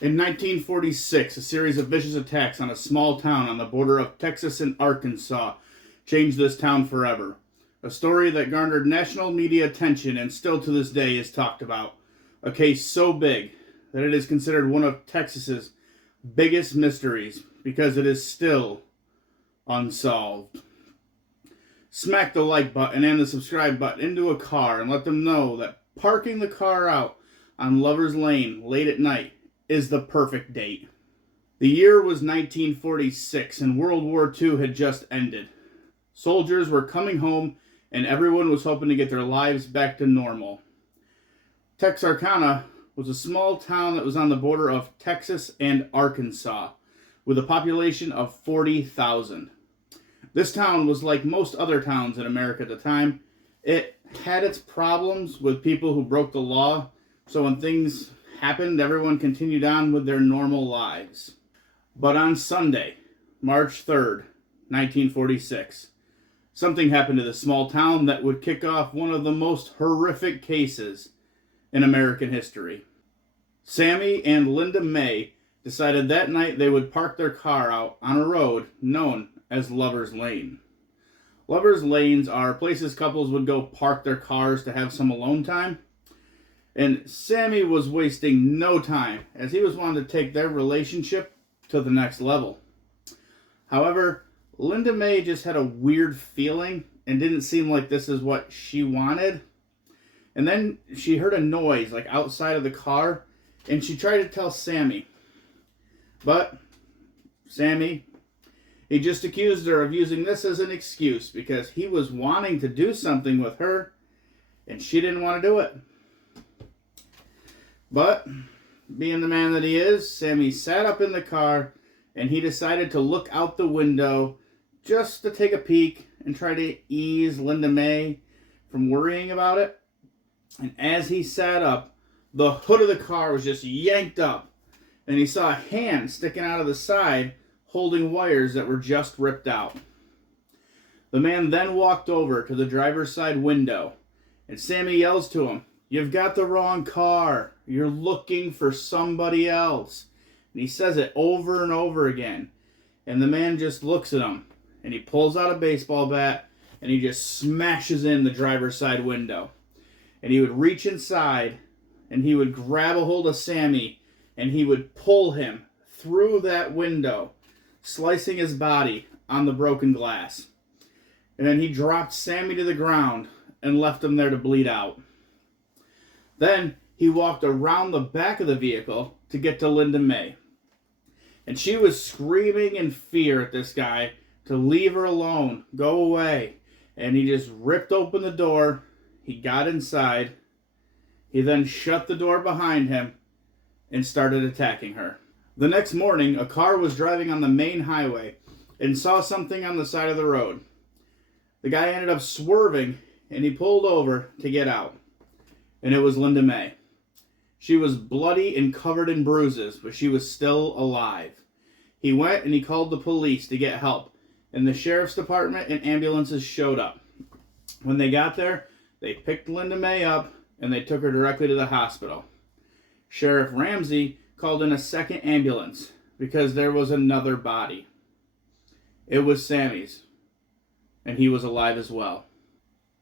In 1946, a series of vicious attacks on a small town on the border of Texas and Arkansas changed this town forever. A story that garnered national media attention and still to this day is talked about. A case so big that it is considered one of Texas's biggest mysteries because it is still unsolved. Smack the like button and the subscribe button into a car and let them know that parking the car out on Lover's Lane late at night is the perfect date. The year was 1946 and World War II had just ended. Soldiers were coming home and everyone was hoping to get their lives back to normal. Texarkana was a small town that was on the border of Texas and Arkansas with a population of 40,000. This town was like most other towns in America at the time. It had its problems with people who broke the law, so when things happened, everyone continued on with their normal lives. But on Sunday, March 3rd, 1946, something happened to this small town that would kick off one of the most horrific cases in American history. Sammy and Linda May decided that night they would park their car out on a road known as Lover's Lane. Lover's Lanes are places couples would go park their cars to have some alone time. And Sammy was wasting no time, as he was wanting to take their relationship to the next level. However, Linda May just had a weird feeling and didn't seem like this is what she wanted. And then she heard a noise like outside of the car, and she tried to tell Sammy. But Sammy, he just accused her of using this as an excuse because he was wanting to do something with her, and she didn't want to do it. But, being the man that he is, Sammy sat up in the car and he decided to look out the window just to take a peek and try to ease Linda May from worrying about it. And as he sat up, the hood of the car was just yanked up and he saw a hand sticking out of the side holding wires that were just ripped out. The man then walked over to the driver's side window and Sammy yells to him, "You've got the wrong car. You're looking for somebody else." And he says it over and over again. And the man just looks at him. And he pulls out a baseball bat. And he just smashes in the driver's side window. And he would reach inside. And he would grab a hold of Sammy. And he would pull him through that window, slicing his body on the broken glass. And then he dropped Sammy to the ground and left him there to bleed out. Then he walked around the back of the vehicle to get to Linda May. And she was screaming in fear at this guy to leave her alone, go away. And he just ripped open the door. He got inside. He then shut the door behind him and started attacking her. The next morning, a car was driving on the main highway and saw something on the side of the road. The guy ended up swerving and he pulled over to get out. And it was Linda May. She was bloody and covered in bruises, but she was still alive. He went and he called the police to get help, and the sheriff's department and ambulances showed up. When they got there, they picked Linda May up and they took her directly to the hospital. Sheriff Ramsey called in a second ambulance because there was another body. It was Sammy's, and he was alive as well.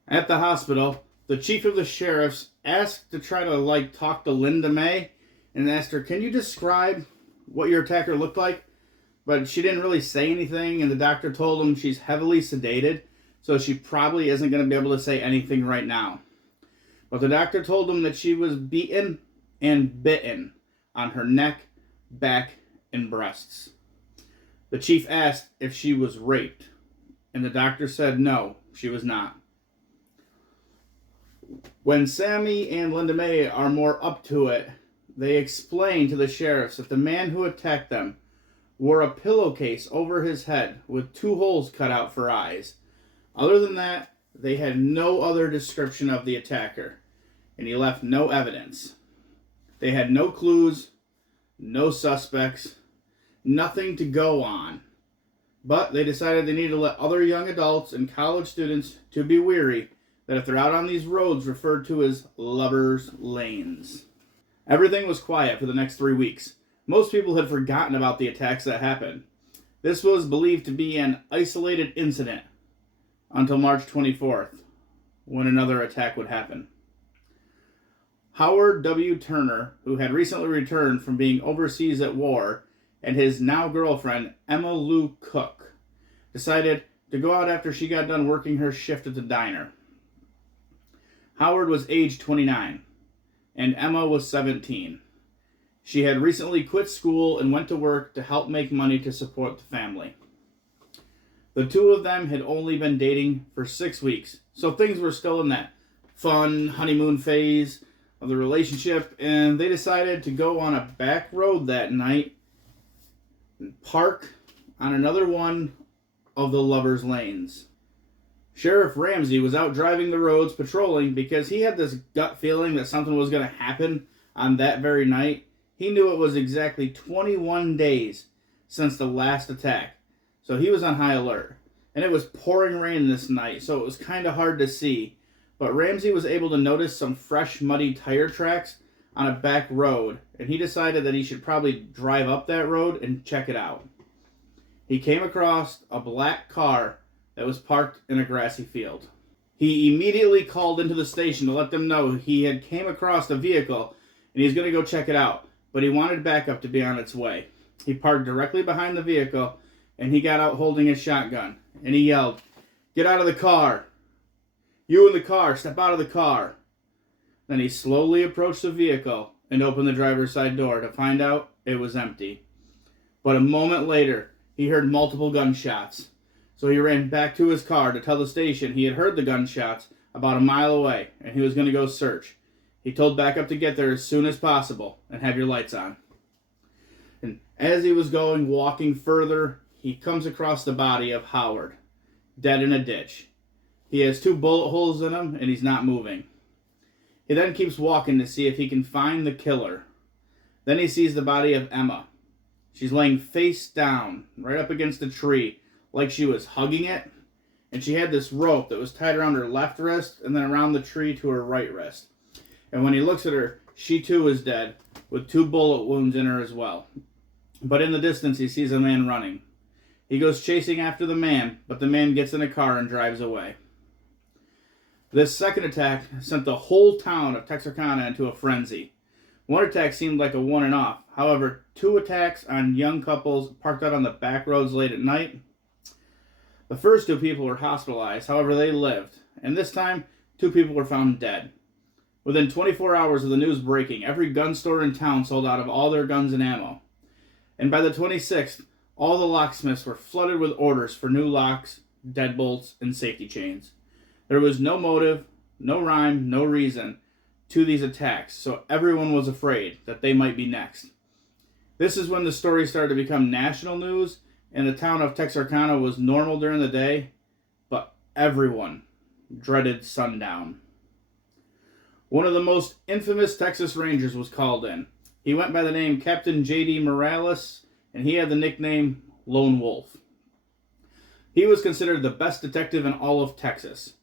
At the hospital, the chief of the sheriffs asked to try to talk to Linda May and asked her, "Can you describe what your attacker looked like?" But she didn't really say anything, and the doctor told him she's heavily sedated, so she probably isn't going to be able to say anything right now. But the doctor told him that she was beaten and bitten on her neck, back, and breasts. The chief asked if she was raped, and the doctor said no, she was not. When Sammy and Linda May are more up to it, they explain to the sheriffs that the man who attacked them wore a pillowcase over his head with 2 holes cut out for eyes. Other than that, they had no other description of the attacker, and he left no evidence. They had no clues, no suspects, nothing to go on. But they decided they needed to let other young adults and college students to be wary that if they're out on these roads referred to as Lover's Lanes. Everything was quiet for the next 3 weeks, Most people had forgotten about the attacks that happened. This was believed to be an isolated incident until March 24th, when another attack would happen. Howard W. Turner, who had recently returned from being overseas at war, and his now girlfriend, Emma Lou Cook, decided to go out after she got done working her shift at the diner. Howard was age 29, and Emma was 17. She had recently quit school and went to work to help make money to support the family. The two of them had only been dating for 6 weeks, so things were still in that fun honeymoon phase of the relationship, and they decided to go on a back road that night and park on another one of the lovers' lanes. Sheriff Ramsey was out driving the roads patrolling because he had this gut feeling that something was going to happen on that very night. He knew it was exactly 21 days since the last attack, so he was on high alert. And it was pouring rain this night, so it was kind of hard to see. But Ramsey was able to notice some fresh, muddy tire tracks on a back road, and he decided that he should probably drive up that road and check it out. He came across a black car that was parked in a grassy field. He immediately called into the station to let them know he had came across a vehicle and he's going to go check it out, but he wanted backup to be on its way. He parked directly behind the vehicle, and he got out holding his shotgun, and he yelled, "Get out of the car! You in the car, step out of the car!" Then he slowly approached the vehicle and opened the driver's side door to find out it was empty. But a moment later, he heard multiple gunshots. So he ran back to his car to tell the station he had heard the gunshots about a mile away, and he was going to go search. He told backup to get there as soon as possible and have your lights on. And as he was walking further, he comes across the body of Howard, dead in a ditch. He has 2 bullet holes in him, and he's not moving. He then keeps walking to see if he can find the killer. Then he sees the body of Emma. She's laying face down, right up against a tree, like she was hugging it. And she had this rope that was tied around her left wrist and then around the tree to her right wrist. And when he looks at her, she too is dead, with 2 bullet wounds in her as well. But in the distance, he sees a man running. He goes chasing after the man, but the man gets in a car and drives away. This second attack sent the whole town of Texarkana into a frenzy. One attack seemed like a one and off. However, 2 attacks on young couples parked out on the back roads late at night. The first 2 people were hospitalized, however they lived. And this time, 2 people were found dead. Within 24 hours of the news breaking, every gun store in town sold out of all their guns and ammo. And by the 26th, all the locksmiths were flooded with orders for new locks, deadbolts, and safety chains. There was no motive, no rhyme, no reason to these attacks, so everyone was afraid that they might be next. This is when the story started to become national news, and the town of Texarkana was normal during the day, but everyone dreaded sundown. One of the most infamous Texas Rangers was called in. He went by the name Captain J.D. Morales, and he had the nickname Lone Wolf. He was considered the best detective in all of Texas.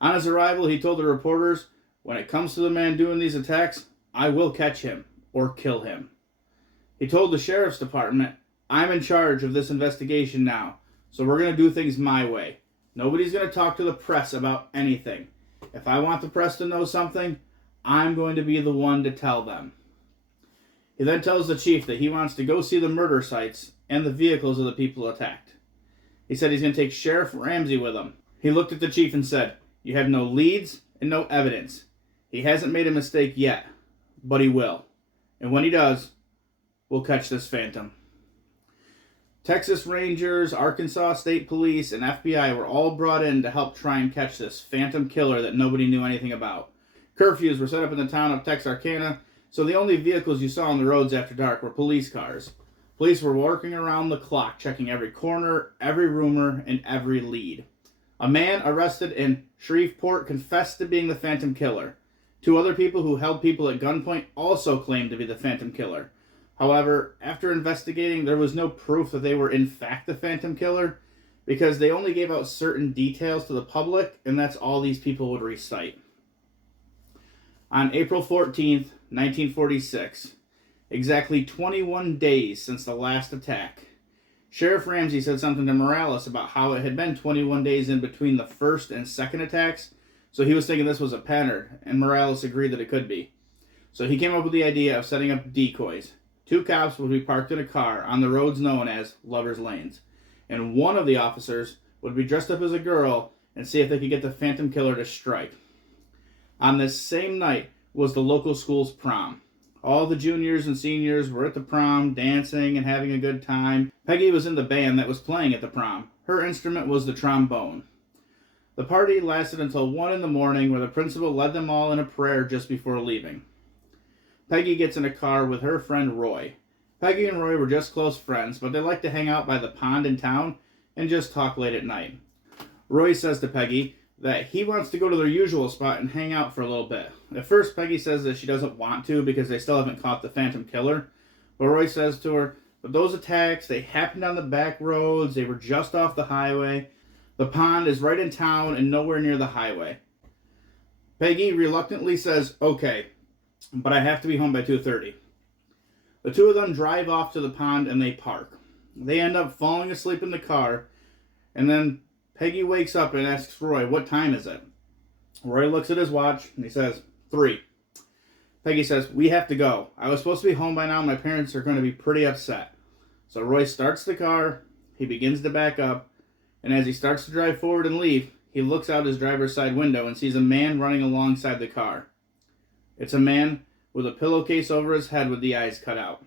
On his arrival, he told the reporters, "When it comes to the man doing these attacks, I will catch him or kill him." He told the sheriff's department, "I'm in charge of this investigation now, so we're going to do things my way. Nobody's going to talk to the press about anything. If I want the press to know something, I'm going to be the one to tell them." He then tells the chief that he wants to go see the murder sites and the vehicles of the people attacked. He said he's going to take Sheriff Ramsey with him. He looked at the chief and said, "You have no leads and no evidence. He hasn't made a mistake yet, but he will. And when he does, we'll catch this phantom." Texas Rangers, Arkansas State Police, and FBI were all brought in to help try and catch this phantom killer that nobody knew anything about. Curfews were set up in the town of Texarkana, so the only vehicles you saw on the roads after dark were police cars. Police were working around the clock, checking every corner, every rumor, and every lead. A man arrested in Shreveport confessed to being the phantom killer. 2 other people who held people at gunpoint also claimed to be the phantom killer. However, after investigating, there was no proof that they were in fact the phantom killer because they only gave out certain details to the public, and that's all these people would recite. On April 14th, 1946, exactly 21 days since the last attack. Sheriff Ramsey said something to Morales about how it had been 21 days in between the first and second attacks, so he was thinking this was a pattern, and Morales agreed that it could be. So he came up with the idea of setting up decoys. 2 cops would be parked in a car on the roads known as Lover's Lanes, and one of the officers would be dressed up as a girl and see if they could get the Phantom Killer to strike. On this same night was the local school's prom. All the juniors and seniors were at the prom, dancing and having a good time. Peggy was in the band that was playing at the prom. Her instrument was the trombone. The party lasted until 1 in the morning, where the principal led them all in a prayer just before leaving. Peggy gets in a car with her friend Roy. Peggy and Roy were just close friends, but they liked to hang out by the pond in town and just talk late at night. Roy says to Peggy that he wants to go to their usual spot and hang out for a little bit. At first, Peggy says that she doesn't want to because they still haven't caught the Phantom Killer. But Roy says to her, but those attacks, they happened on the back roads, they were just off the highway. The pond is right in town and nowhere near the highway. Peggy reluctantly says, okay, but I have to be home by 2:30. The two of them drive off to the pond and they park. They end up falling asleep in the car, and then Peggy wakes up and asks Roy, what time is it? Roy looks at his watch and he says, 3. Peggy says, we have to go. I was supposed to be home by now. My parents are going to be pretty upset. So Roy starts the car. He begins to back up. And as he starts to drive forward and leave, he looks out his driver's side window and sees a man running alongside the car. It's a man with a pillowcase over his head with the eyes cut out.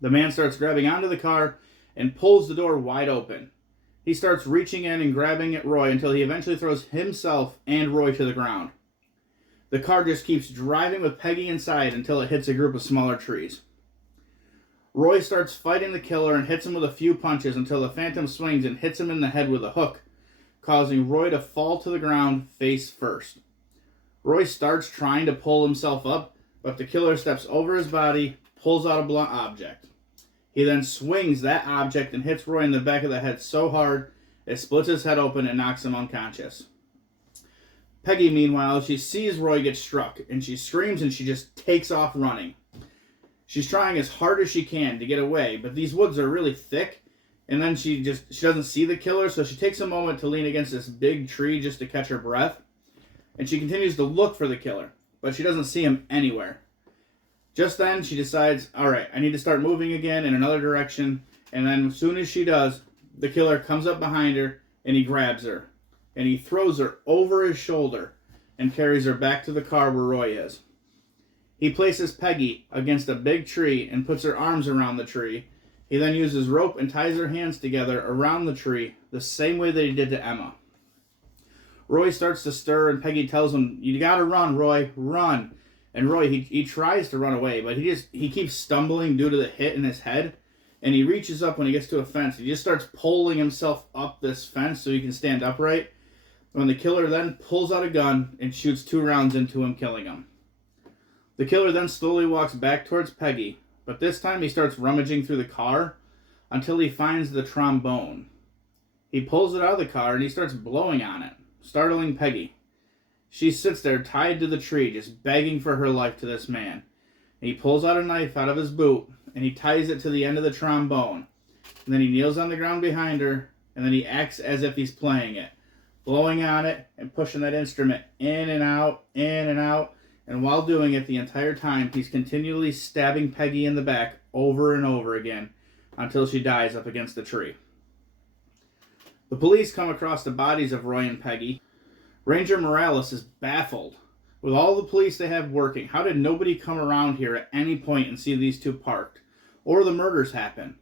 The man starts grabbing onto the car and pulls the door wide open. He starts reaching in and grabbing at Roy until he eventually throws himself and Roy to the ground. The car just keeps driving with Peggy inside until it hits a group of smaller trees. Roy starts fighting the killer and hits him with a few punches until the Phantom swings and hits him in the head with a hook, causing Roy to fall to the ground face first. Roy starts trying to pull himself up, but the killer steps over his body, pulls out a blunt object. He then swings that object and hits Roy in the back of the head so hard it splits his head open and knocks him unconscious. Peggy, meanwhile, she sees Roy get struck, and she screams and she just takes off running. She's trying as hard as she can to get away, but these woods are really thick, and then she doesn't see the killer, so she takes a moment to lean against this big tree just to catch her breath, and she continues to look for the killer, but she doesn't see him anywhere. Just then, she decides, all right, I need to start moving again in another direction, and then as soon as she does, the killer comes up behind her, and he grabs her, and he throws her over his shoulder and carries her back to the car where Roy is. He places Peggy against a big tree and puts her arms around the tree. He then uses rope and ties her hands together around the tree, the same way that he did to Emma. Roy starts to stir, and Peggy tells him, you gotta run, Roy, run. And Roy, he tries to run away, but he keeps stumbling due to the hit in his head. And he reaches up when he gets to a fence. He just starts pulling himself up this fence so he can stand upright. When the killer then pulls out a gun and shoots 2 rounds into him, killing him. The killer then slowly walks back towards Peggy, but this time he starts rummaging through the car until he finds the trombone. He pulls it out of the car and he starts blowing on it, startling Peggy. She sits there tied to the tree, just begging for her life to this man. And he pulls out a knife out of his boot, and he ties it to the end of the trombone. And then he kneels on the ground behind her, and then he acts as if he's playing it, blowing on it and pushing that instrument in and out, in and out. And while doing it the entire time, he's continually stabbing Peggy in the back over and over again until she dies up against the tree. The police come across the bodies of Roy and Peggy. Ranger Morales is baffled. With all the police they have working, how did nobody come around here at any point and see these 2 parked? Or the murders happen?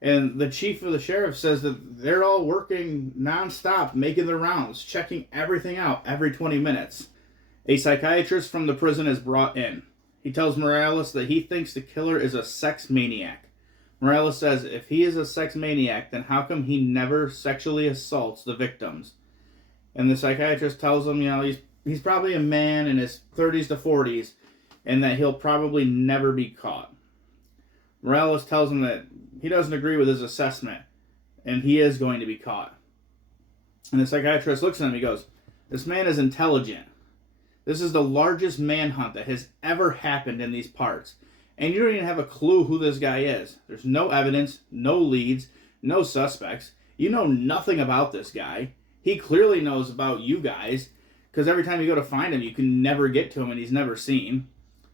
And the chief of the sheriff says that they're all working nonstop, making their rounds, checking everything out every 20 minutes. A psychiatrist from the prison is brought in. He tells Morales that he thinks the killer is a sex maniac. Morales says if he is a sex maniac, then how come he never sexually assaults the victims? And the psychiatrist tells him, he's probably a man in his 30s to 40s, and that he'll probably never be caught. Morales tells him that he doesn't agree with his assessment, and he is going to be caught. And the psychiatrist looks at him, he goes, this man is intelligent. This is the largest manhunt that has ever happened in these parts. and you don't even have a clue who this guy is. There's no evidence, no leads, no suspects. You know nothing about this guy. He clearly knows about you guys, because every time you go to find him, you can never get to him and he's never seen.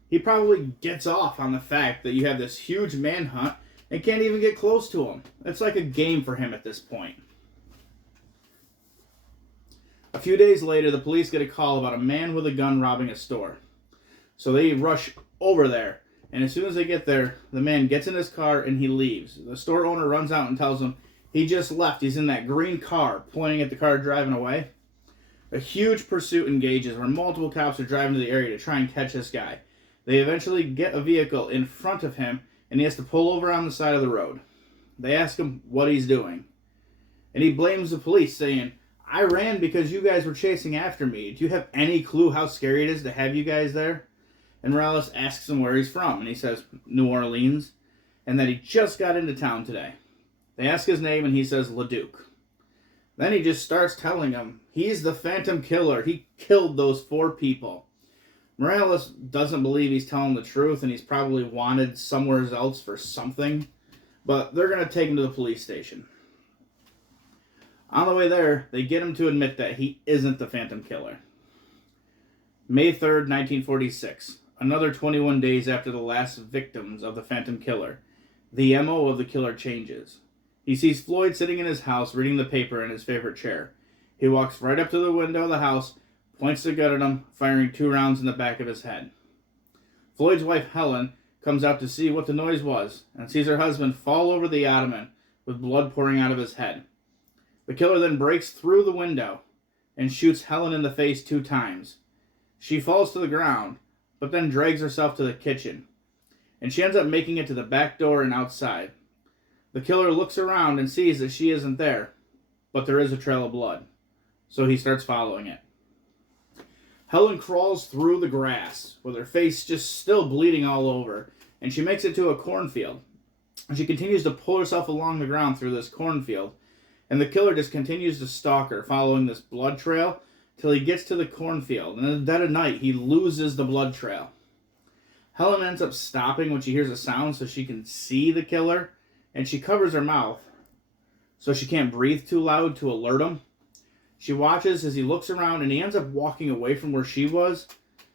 He probably gets off on the fact that you have this huge manhunt and can't even get close to him. It's like a game for him at this point. A few days later, the police get a call about a man with a gun robbing a store. So they rush over there, and as soon as they get there, the man gets in his car and he leaves. The store owner runs out and tells him he just left. He's in that green car, pointing at the car driving away. A huge pursuit engages where multiple cops are driving to the area to try and catch this guy. They eventually get a vehicle in front of him, and he has to pull over on the side of the road. They ask him what he's doing, and he blames the police, saying, "I ran because you guys were chasing after me. Do you have any clue how scary it is to have you guys there?" And Morales asks him where he's from, and he says New Orleans, and that he just got into town today. They ask his name, and he says LeDuc. Then he just starts telling them he's the Phantom Killer. He killed those 4 people. Morales doesn't believe he's telling the truth, and he's probably wanted somewhere else for something, but they're going to take him to the police station. On the way there, they get him to admit that he isn't the Phantom Killer. May 3rd, 1946. Another 21 days after the last victims of the Phantom Killer. The MO of the killer changes. He sees Floyd sitting in his house reading the paper in his favorite chair. He walks right up to the window of the house, points the gun at him, firing 2 rounds in the back of his head. Floyd's wife, Helen, comes out to see what the noise was and sees her husband fall over the ottoman with blood pouring out of his head. The killer then breaks through the window and shoots Helen in the face 2 times. She falls to the ground, but then drags herself to the kitchen, and she ends up making it to the back door and outside. The killer looks around and sees that she isn't there, but there is a trail of blood, so he starts following it. Helen crawls through the grass, with her face just still bleeding all over, and she makes it to a cornfield. And she continues to pull herself along the ground through this cornfield, and the killer just continues to stalk her, following this blood trail, till he gets to the cornfield, and in the dead of night, he loses the blood trail. Helen ends up stopping when she hears a sound so she can see the killer, and she covers her mouth so she can't breathe too loud to alert him. She watches as he looks around, and he ends up walking away from where she was.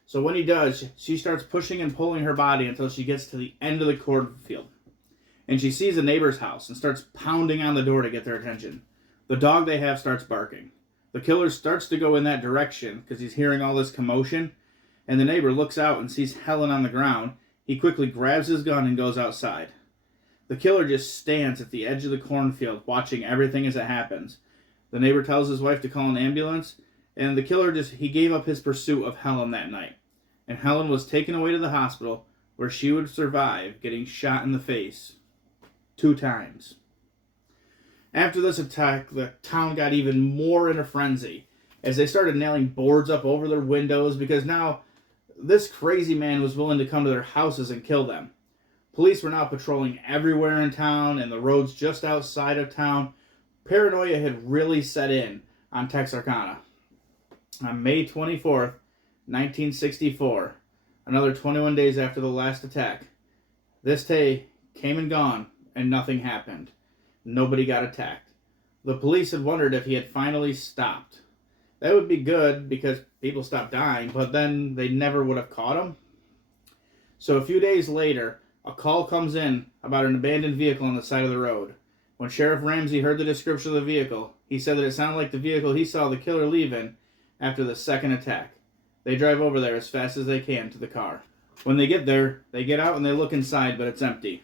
So when he does, she starts pushing and pulling her body until she gets to the end of the cornfield. And she sees a neighbor's house and starts pounding on the door to get their attention. The dog they have starts barking. The killer starts to go in that direction because he's hearing all this commotion, and the neighbor looks out and sees Helen on the ground. He quickly grabs his gun and goes outside. The killer just stands at the edge of the cornfield, watching everything as it happens. The neighbor tells his wife to call an ambulance, and the killer he gave up his pursuit of Helen that night. And Helen was taken away to the hospital, where she would survive getting shot in the face 2 times. After this attack, the town got even more in a frenzy, as they started nailing boards up over their windows, because now this crazy man was willing to come to their houses and kill them. Police were now patrolling everywhere in town and the roads just outside of town. Paranoia had really set in on Texarkana. On May 24th, 1964, another 21 days after the last attack, this day came and gone, and nothing happened. Nobody got attacked. The police had wondered if he had finally stopped. That would be good because people stopped dying, but then they never would have caught him. So a few days later, a call comes in about an abandoned vehicle on the side of the road. When Sheriff Ramsey heard the description of the vehicle, he said that it sounded like the vehicle he saw the killer leave in after the second attack. They drive over there as fast as they can to the car. When they get there, they get out and they look inside, but it's empty.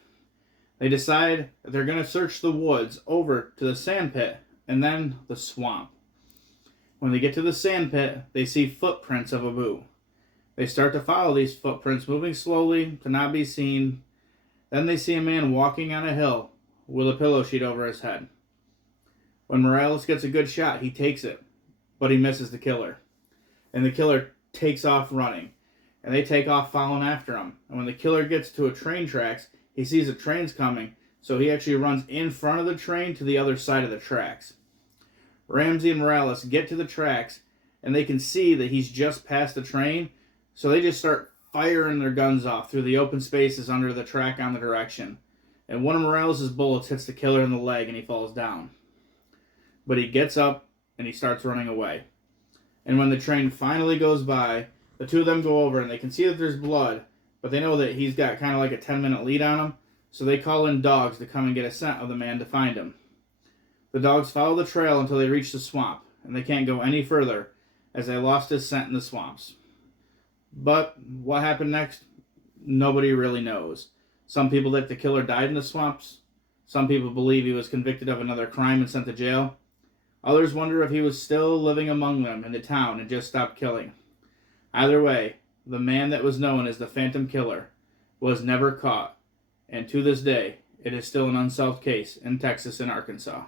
They decide that they're going to search the woods over to the sand pit and then the swamp. When they get to the sand pit, they see footprints of Abu. They start to follow these footprints, moving slowly to not be seen. Then they see a man walking on a hill with a pillow sheet over his head. When Morales gets a good shot, he takes it, but he misses the killer. And the killer takes off running, and they take off following after him. And when the killer gets to a train tracks, he sees a train's coming, so he actually runs in front of the train to the other side of the tracks. Ramsey and Morales get to the tracks, and they can see that he's just past the train, so they just start firing their guns off through the open spaces under the track on the direction. And one of Morales' bullets hits the killer in the leg and he falls down. But he gets up and he starts running away. And when the train finally goes by, the two of them go over and they can see that there's blood, but they know that he's got kind of like a 10-minute lead on him, so they call in dogs to come and get a scent of the man to find him. The dogs follow the trail until they reach the swamp, and they can't go any further as they lost his scent in the swamps. But what happened next? Nobody really knows. Some people think the killer died in the swamps. Some people believe he was convicted of another crime and sent to jail. Others wonder if he was still living among them in the town and just stopped killing. Either way, the man that was known as the Phantom Killer was never caught, and to this day, it is still an unsolved case in Texas and Arkansas.